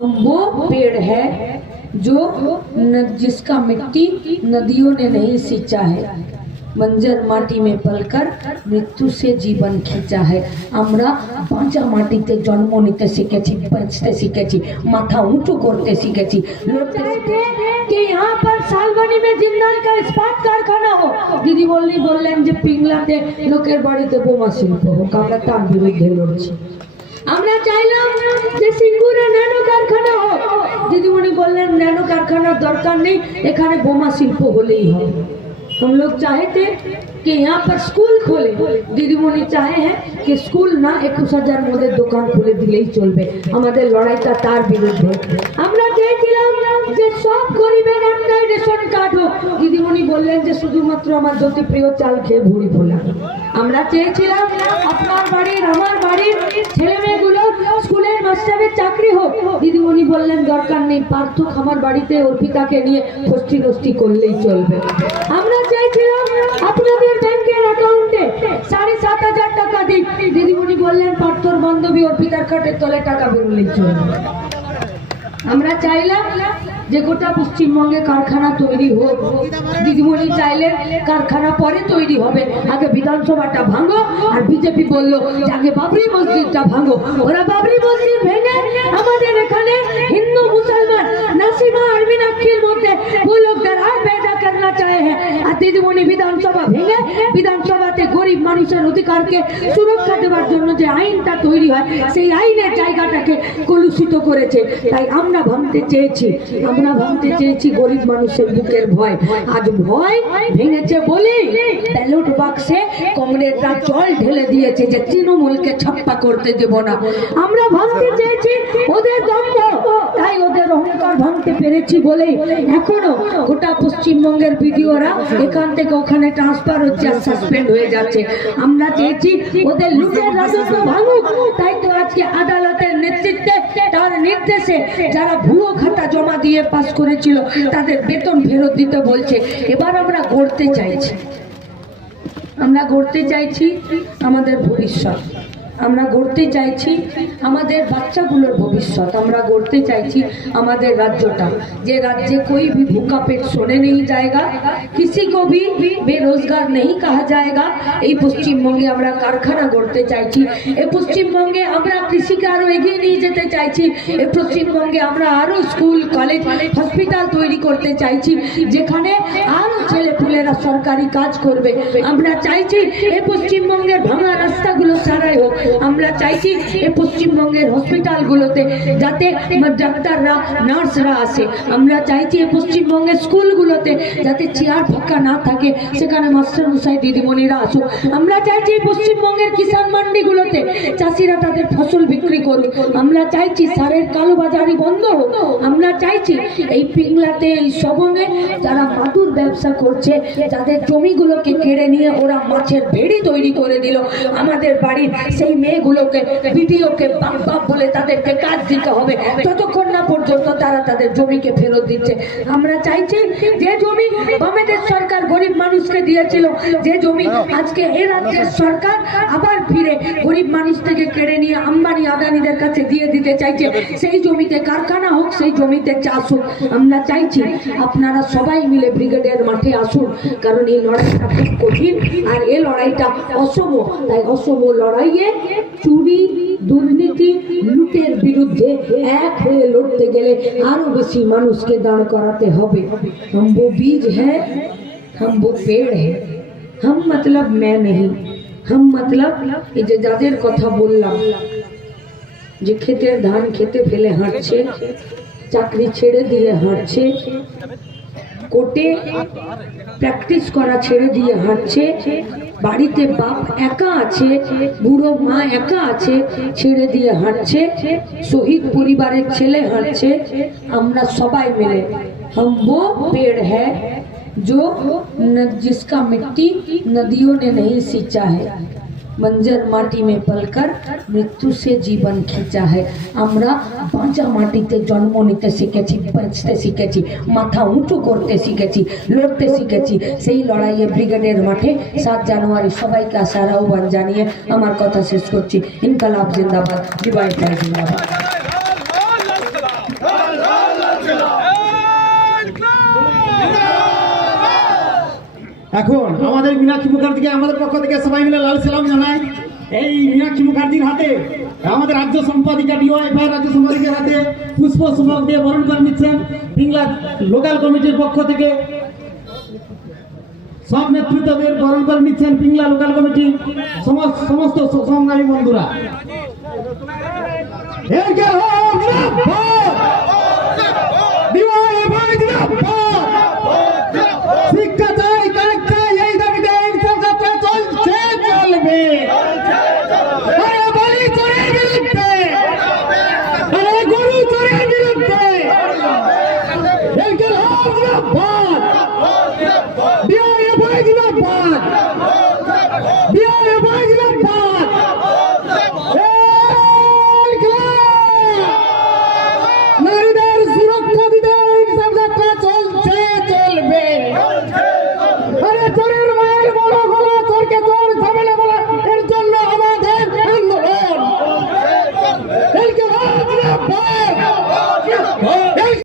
वो पेड़ है जो जिसका मिट्टी नदियों ने नहीं सींचा है, बंजर माटी में पलकर मृत्यु से जीवन खींचा है। আমরা বাঁচা মাটিতে জন্ম নিতে শিখেছি, বাঁচতে শিখেছি, মাথা উঁচু করতে শিখেছি, লড়তে শিখেছি। कि यहाँ पर सालबनी में जिंदाल का इस्पात कारखाना हो। দিদি বললেন যে পিংলাতে লোকের বাড়িতে বোমা শিল্প হোক, আমরা তার বিরুদ্ধে লড়ছি। আমরা চাইলাম যে সিঙ্গুরে ন্যানো কারখানা হোক, দিদিমণি বললেন ন্যানো कारखाना দরকার নেই, এখানে বোমা শিল্প হলেই হবে। हम लोग चाहे थे कि यहाँ पर स्कूल खोले, दीदीमणि चाहे हैं कि स्कूल ना 21,000 মদের দোকান খুলে দিলেই চলবে। আমাদের লড়াইটা তার বিরুদ্ধে। আমরা চেয়েছিলাম যে সব গরিবের একটাই রেশন কার্ড হোক, দিদিমণি বললেন যে শুধুমাত্র আমার জ্যোতিপ্রিয় চাল খেয়ে ভুঁড়ি ফোলা। আমরা চেয়েছিলাম আপনার বাড়ির আমার বাড়ির ছেলে মেয়েগুলো স্কুলের মাস্টারের চাকরি হোক, দিদিমণি বললেন দরকার নেই, পার্থ আমার বাড়িতে অর্পিতাকে নিয়ে ফষ্টি নষ্টি করলেই চলবে। আমরা চাইছিলাম আপনাদের ব্যাংকের অ্যাকাউন্টে 7,500 টাকা দিন, দিদিমণি বললেন পার্থর বান্ধবী অর্পিতার খাটের তলে টাকা বেরোলেই চলবে। আমরা চাইলাম যে গোটা পশ্চিমবঙ্গে কারখানা তৈরি হোক, দিদিমণি চাইলেন কারখানা পরে তৈরি হবে, আগে বিধানসভাটা ভাঙো। আর বিজেপি বলল যে আগে বাবরি মসজিদটা ভাঙো। ওরা বাবরি মসজিদ ভেঙে আমাদের এখানে হিন্দু মুসলমান নাসিমা আরবিন আক্কির মধ্যে वो लोग दरार पैदा करना चाहे हैं। আর দিদিমণি বিধানসভা ভেঙে বিধানসভাতে গরিব মানুষের অধিকারকে সুরক্ষা দেওয়ার জন্য যে আইনটা তৈরি হয় সেই আইনের জায়গাটাকে কলুষিত করেছে। তাই আমরা ভাঙতে চেয়েছি গরিব মানুষের বুকের ভয়। আজ ভয় ভেঙেছে বলে ব্যালট বাক্সে কংগ্রেসরা জল ঢেলে দিয়েছে যে তৃণমূলকে ছাপ্পা করতে দেব না। আমরা ভাঙতে চেয়েছি ওদের দম্ভ, তাই ওদের অহংকার ভাঙতে পেরেছি বলেই এখনো গোটা পশ্চিমবঙ্গের বিডিওরা এখান থেকে ওখানে ট্রান্সফার হচ্ছে আর সাসপেন্ড হয়ে যাচ্ছে। আমরা চেয়েছি ওদের লুটের রাজস্ব ভাঙুক, তাই তো আজকে আদালতের নেতৃত্বে তার নির্দেশে যারা ভুয়ো খাতা জমা দিয়ে পাস করেছিল তাদের বেতন ফেরত দিতে বলছে। এবার আমরা গড়তে চাইছি আমাদের ভবিষ্যৎ, আমরা গড়তে চাইছি আমাদের বাচ্চাগুলোর ভবিষ্যৎ, আমরা গড়তে চাইছি আমাদের রাজ্যটা, যে রাজ্যে कोई भी भूखा पेट सोने नहीं जाएगा, किसी को भी बेरोजगार नहीं कहा जाएगा। এই পশ্চিমবঙ্গে আমরা কারখানা গড়তে চাইছি, এই পশ্চিমবঙ্গে আমরা কৃষিকে আরো এগিয়ে নিয়ে যেতে চাইছি, এই পশ্চিমবঙ্গে আমরা আরো স্কুল কলেজ হসপিটাল তৈরি করতে চাইছি, যেখানে আরো ছেলেপুলেরা সরকারি কাজ করবে। আমরা চাইছি এই পশ্চিমবঙ্গের ভাঙা রাস্তাগুলো সারাই হোক। আমরা চাইছি এই পশ্চিমবঙ্গের হসপিটালগুলোতে যাতে ডাক্তাররা নার্সরা আসে। আমরা চাইছি এই পশ্চিমবঙ্গের স্কুলগুলোতে যাতে চেয়ার ফাঁকা না থাকে, সেখানে মাস্টারমশাই দিদিমণিরা আসুক। আমরা চাইছি এই পশ্চিমবঙ্গের কিষাণ মান্ডিগুলোতে চাষিরা তাদের ফসল বিক্রি করুক। আমরা চাইছি সারের কালোবাজারি বন্ধ হোক। আমরা চাইছি এই পিংলাতে এই সবঙ্গে যারা মাদুর ব্যবসা করছে, যাদের জমিগুলোকে কেড়ে নিয়ে ওরা মাছের ভেড়ি তৈরি করে দিল, আমাদের বাড়ির সেই মেয়েগুলোকে ভিডিওকে বাপ বলে তাদেরকে কাজ দিতে হবে ততক্ষণ না পর্যন্ত তারা তাদের জমিকে ফেরত দিচ্ছে। আমরা চাইছি যে জমি বামেদের সরকার গরিব মানুষকে দিয়েছিল, যে জমি আজকে এই রাজ্যের সরকার আবার ফিরে গরিব মানুষ থেকে কেড়ে নিয়ে আম্বানি আদানিদের কাছে দিয়ে দিতে চাইছে, সেই জমিতে কারখানা হোক, সেই জমিতে চাষ হোক। আমরা চাইছি আপনারা সবাই মিলে ব্রিগেডের মাঠে আসুন, কারণ এই লড়াইটা খুব কঠিন আর এই লড়াইটা অসম। তাই অসম লড়াইয়ে চুরি দুর্নীতি লুটের বিরুদ্ধে এক হয়ে লড়তে গেলে আরো বেশি মানুষকে দাঁড় করাতে হবে। हम वो बीज है, हम वो पेड़ है, हम मतलब मैं नहीं, हम मतलब এই যে যাদের কথা বললাম যে ক্ষেতের ধান খেতে ফেলে হাঁটছে, চাকরি ছেড়ে দিয়ে হাঁটছে, কোর্টে প্র্যাকটিস করা ছেড়ে দিয়ে হাঁটছে, বাড়িতে বাপ একা আছে, বুড়ো মা একা আছে, ছেড়ে দিয়ে হাঁটছে, শহীদ পরিবারের ছেলে হাঁটছে। আমরা সবাই মিলে हम वो पेड़ है जो जिसका मिट्टी नदियों ने नहीं सींचा है, बंजर माटी में पलकर मृत्यु से जीवन खींचा है। আমরা বাঁচা মাটিতে জন্ম নিতে শিখেছি, বাঁচতে শিখেছি, মাথা উঁচু করতে শিখেছি, লড়তে শিখেছি। সেই লড়াইয়ে ব্রিগেডের মাঠে 7 জানুয়ারি সবাইকে আসার আহ্বান জানিয়ে আমার কথা শেষ করছি। ইনকালাব জিন্দাবাদ, ডিভাইড জিন্দাবাদ। এখন আমাদের মীনাক্ষী মুখার্জিকে আমাদের পক্ষ থেকে সবাই মিলে লাল সালাম জানাই। এই মীনাক্ষী মুখার্জির হাতে আমাদের রাজ্য সম্পাদিকা ডিওয়াইফাই রাজ্য সম্পাদিকার হাতে পুষ্প সুমক দিয়ে বরণ করে নিচ্ছেন পিংলা লোকাল কমিটির পক্ষ থেকে। সব নেতৃত্বদের বরণ করে নিচ্ছেন পিংলা লোকাল কমিটির সমস্ত সংগ্রামী বন্ধুরা।